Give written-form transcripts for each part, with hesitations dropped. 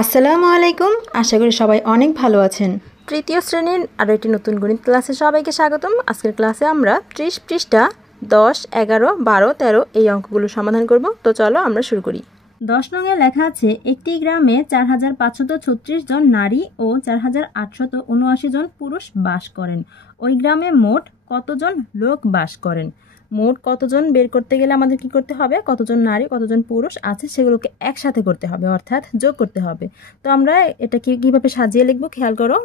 আসসালামু আলাইকুম। আশা করি সবাই অনেক ভালো আছেন। তৃতীয় শ্রেণীর আরও একটি নতুন গণিত ক্লাসে সবাইকে স্বাগতম। আজকের ক্লাসে আমরা 30 পৃষ্ঠা 10, 11, 12, 13 এই অঙ্কগুলো সমাধান করব। তো চলো আমরা শুরু করি। 10 নঙে লেখা আছে একটি গ্রামে 4536 জন নারী ও 4879 জন পুরুষ বাস করেন। ওই গ্রামে মোট কতজন লোক বাস করেন? মোট কতজন বের করতে গেলে আমাদের কি করতে হবে? কতজন নারী কতজন পুরুষ আছে সেগুলোকে একসাথে করতে হবে, অর্থাৎ যোগ করতে হবে। তো আমরা এটা কিভাবে সাজিয়ে লিখবো খেয়াল করো।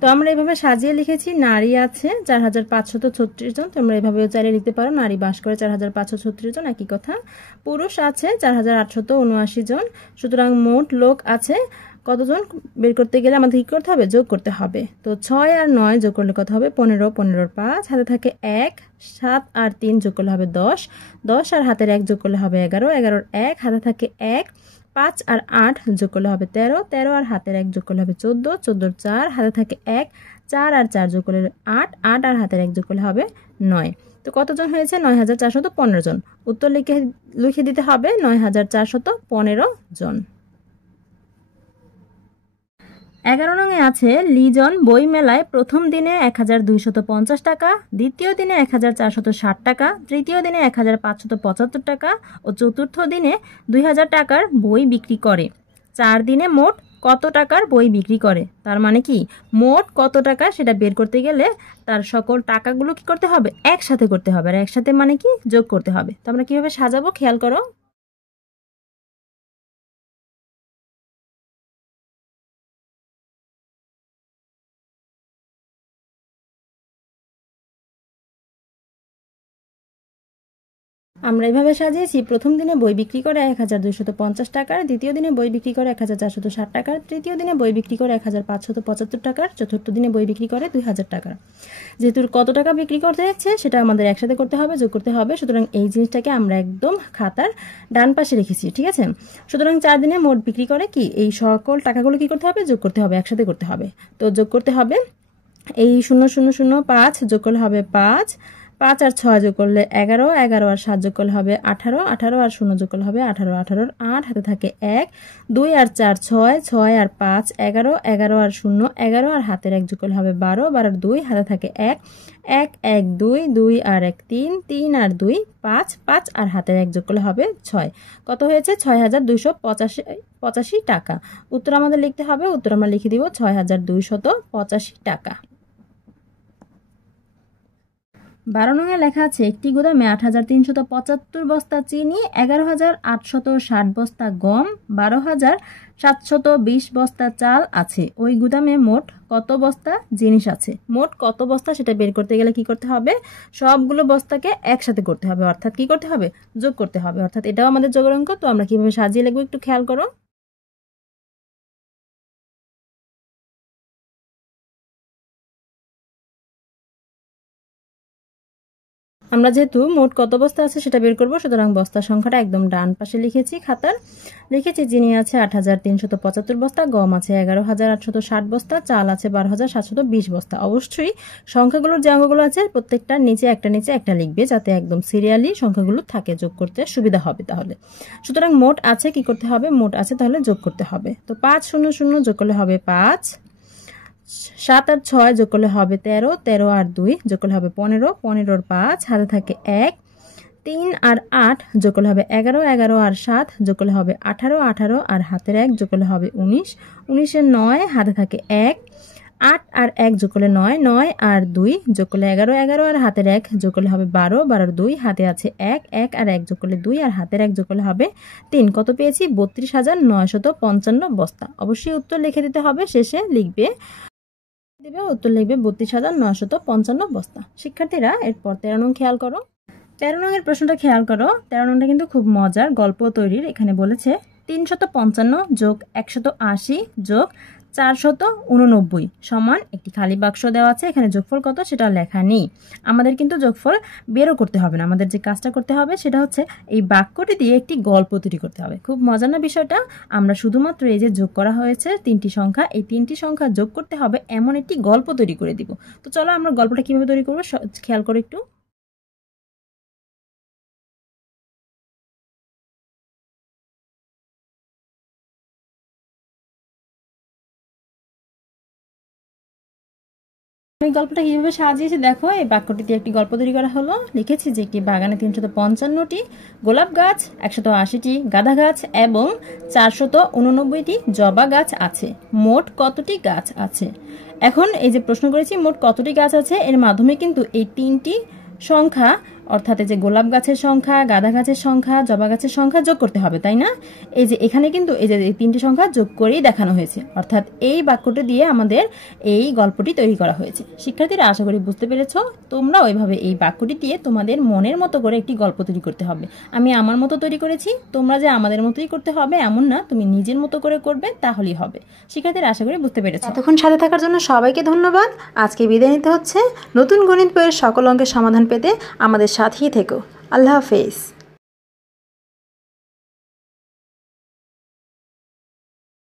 তো আমরা এভাবে সাজিয়ে লিখেছি, নারী আছে 4536 জন, তোমরা এভাবেও চাইলে লিখতে পারো, নারী বাস করে 4536 জন, একই কথা। পুরুষ আছে 4879 জন। সুতরাং মোট লোক আছে কতজন বের করতে গেলে আমাদের কি করতে হবে? যোগ করতে হবে। তো 6 আর 9 যোগ করলে কত হবে? 15, 15 5, হাতে থাকে 1, 7 আর 3 যোগ করলে হবে 10, 10 আর হাতের 1 যোগ করলে হবে 11, 11 1 হাতে থাকে 1, 5 আর 8 যোগ করলে হবে 13, 13 আর হাতের 1 যোগ করলে হবে 14, 14 4 হাতে থাকে 1, 4 আর 4 যোগ করলে 8, 8 আর হাতের 1 যোগ করলে হবে 9। তো কতজন হয়েছে? 9415 জন। উত্তর লিখে দিতে হবে 9415 জন। 11 নঙে আছে লিজন বই মেলায় প্রথম দিনে 1250 টাকা, দ্বিতীয় দিনে 1460 টাকা, তৃতীয় দিনে 1575 টাকা ও চতুর্থ দিনে 2000 টাকার বই বিক্রি করে। 4 দিনে মোট কত টাকার বই বিক্রি করে? তার মানে কি মোট কত টাকা সেটা বের করতে গেলে তার সকল টাকাগুলো কি করতে হবে? একসাথে করতে হবে, আর একসাথে মানে কি যোগ করতে হবে। তো আমরা কিভাবে সাজাবো খেয়াল করো। আমরা এভাবে সাজিয়েছি, প্রথম দিনে বই বিক্রি করে 1250 টাকার, দ্বিতীয় দিনে বই বিক্রি করে 1460 টাকার, তৃতীয় দিনে বই বিক্রি করে 1575 টাকার, চতুর্থ দিনে বই বিক্রি করে 2000 টাকার। যেহেতু কত টাকা বিক্রি করতে যাচ্ছে সেটা আমাদের একসাথে করতে হবে, যোগ করতে হবে। সুতরাং এই জিনিসটাকে আমরা একদম খাতার ডান পাশে রেখেছি, ঠিক আছে? সুতরাং 4 দিনে মোট বিক্রি করে কি এই সকল টাকাগুলো কি করতে হবে? যোগ করতে হবে, একসাথে করতে হবে। তো যোগ করতে হবে, এই 0005 যোগ করলে হবে 5, 5 আর 6 যোগ করলে 11, 11 আর 7 যোগ করলে হবে 18, 18 আর 0 যোগ করলে হবে 18, 18 8 হাতে থাকে 1, 2 আর 4 6, 6 আর 5 11, 11 আর 0 11 আর হাতের 1 যোগ করলে হবে 12, 12 আর 2 হাতে থাকে 1, 1 1 2, 2 আর 1 3, 3 আর 2 5, 5 আর হাতের 1 যোগ করলে হবে 6। কত হয়েছে? 6285 টাকা। উত্তর আমাদের লিখতে হবে, উত্তর আমরা লিখে দিব 6285 টাকা। 12 নঙে লেখা আছে একটি গুদামে 8375 বস্তা চিনি, 11860 বস্তা গম, 12720 বস্তা চাল আছে। ওই গুদামে মোট কত বস্তা জিনিস আছে? মোট কত বস্তা সেটা বের করতে গেলে কি করতে হবে? সবগুলো বস্তাকে একসাথে করতে হবে, অর্থাৎ কি করতে হবে? যোগ করতে হবে, অর্থাৎ এটাও আমাদের যোগের অঙ্ক। তো আমরা কিভাবে সাজিয়ে লিখবো একটু খেয়াল করো। আমরা যেহেতু মোট কত বস্তা আছে সেটা বের করবো, সুতরাং বস্তার সংখ্যাটা একদম ডান পাশে লিখেছি খাতার। লিখেছি চিনি আছে 8375 বস্তা, গম আছে 11860 বস্তা, চাল আছে 12720 বস্তা। অবশ্যই সংখ্যাগুলোর যে অঙ্কগুলো আছে প্রত্যেকটার নিচে একটা লিখবে, যাতে একদম সিরিয়ালি সংখ্যাগুলো থাকে, যোগ করতে সুবিধা হবে তাহলে। সুতরাং মোট আছে কি করতে হবে? মোট আছে তাহলে যোগ করতে হবে। তো 500 যোগ করলে হবে 5, 7 আর 6 যোগ করলে হবে 13, 13 আর 2 যোগ করলে হবে 15, 15 আর 5 হাতে থাকে 1, 3 আর 8 যোগ করলে হবে 11, 11 আর 7 যোগ করলে হবে 18, 18 আর হাতের 1 যোগ করলে হবে 19, 19 এর 9 হাতে থাকে 1, 8 আর 1 যোগ করলে 9, 9 আর 2 যোগ করলে 11, 11 আর হাতের 1 যোগ করলে হবে 12, 12 আর 2 হাতে আছে 1, 1 আর 1 যোগ করলে 2 আর হাতের 1 যোগ করলে হবে 3। কত পেয়েছি? 32955 বস্তা। অবশ্যই উত্তর লিখে দিতে হবে, শেষে লিখবে উত্তর লিখবে 32955 বস্তা। শিক্ষার্থীরা এরপর 13 নং খেয়াল করো। 13 নংয়ের প্রশ্নটা খেয়াল করো। 13 নংটা কিন্তু খুব মজার, গল্প তৈরির। এখানে বলেছে 355 যোগ 180 যোগ 489 সমান একটি খালি বাক্স দেওয়া আছে, এখানে যোগফল কত সেটা লেখা নেই। আমাদের কিন্তু যোগফল বেরও করতে হবে না, আমাদের যে কাজটা করতে হবে সেটা হচ্ছে এই বাক্যটি দিয়ে একটি গল্প তৈরি করতে হবে। খুব মজার না বিষয়টা? আমরা শুধুমাত্র এই যে যোগ করা হয়েছে 3টি সংখ্যা, এই 3টি সংখ্যা যোগ করতে হবে এমন একটি গল্প তৈরি করে দিব। তো চলো আমরা গল্পটা কিভাবে তৈরি করবো খেয়াল করে একটু। এই গল্পটা কিভাবে সাজিয়েছি দেখো। এই বাক্যটি দিয়ে একটি গল্প তৈরি করা হলো। লিখেছি যে একটি বাগানে 355টি গোলাপ গাছ, 180টি গাঁদা গাছ এবং 489টি জবা গাছ আছে। মোট কতটি গাছ আছে? এখন এই যে প্রশ্ন করেছি মোট কতটি গাছ আছে, এর মাধ্যমে কিন্তু এই 3টি সংখ্যা অর্থাৎ এই যে গোলাপ গাছের সংখ্যা, গাঁদা গাছের সংখ্যা, জবা গাছের সংখ্যা যোগ করতে হবে, তাই না? এই যে এখানে কিন্তু এই যে 3টি সংখ্যা যোগ করেই দেখানো হয়েছে, অর্থাৎ এই বাক্যটি দিয়ে আমাদের এই গল্পটি তৈরি করা হয়েছে। শিক্ষার্থীরা আশা করি বুঝতে পেরেছ। তোমরা ওইভাবে এই বাক্যটি দিয়ে তোমাদের মনের মতো করে একটি গল্প তৈরি করতে হবে। আমি আমার মতো তৈরি করেছি, তোমরা যে আমাদের মতোই করতে হবে এমন না, তুমি নিজের মতো করে করবে তাহলেই হবে। শিক্ষার্থীরা আশা করি বুঝতে পেরেছ। এতক্ষণ সাথে থাকার জন্য সবাইকে ধন্যবাদ। আজকে বিদায় নিতে হচ্ছে। নতুন গণিত বইয়ের সকল অঙ্কের সমাধান পেতে আমাদের সাথেই থেকো। আল্লাহ হাফেজ।